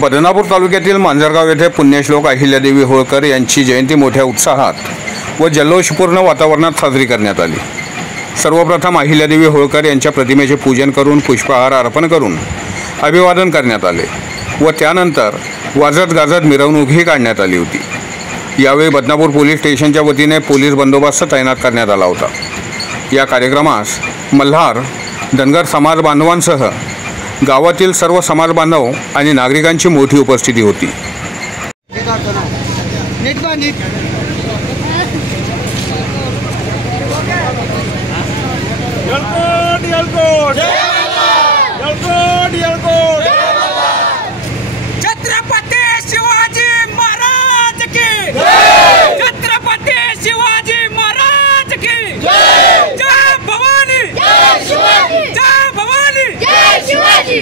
बदनापूर तालुक्यातील मांजरगाव येथे पुण्यश्लोक अहिल्यादेवी होळकर यांची जयंती मोठ्या उत्साहात व जल्लोषपूर्ण वातावरणात साजरी करण्यात आली। सर्वप्रथम अहिल्यादेवी होळकर यांच्या प्रतिमेचे पूजन करून पुष्पहार अर्पण करून अभिवादन करण्यात आले व त्यानंतर वाजत गाजत मिरवणूकही काढण्यात आली होती। यावेळी बदनापूर पोलीस स्टेशनच्या वतीने पोलीस बंदोबस्त तैनात करण्यात आला होता। या कार्यक्रमास मल्हार धनगर समाज बांधवांसह गावातील सर्व समाज बांधव आणि नागरिकांची मोठी उपस्थिती होती। छत्रपती शिवाजी महाराज की छत्रपती शिवाजी महाराज की जय भवानी जय शिवाजी जय भवानी जय शिवाजी।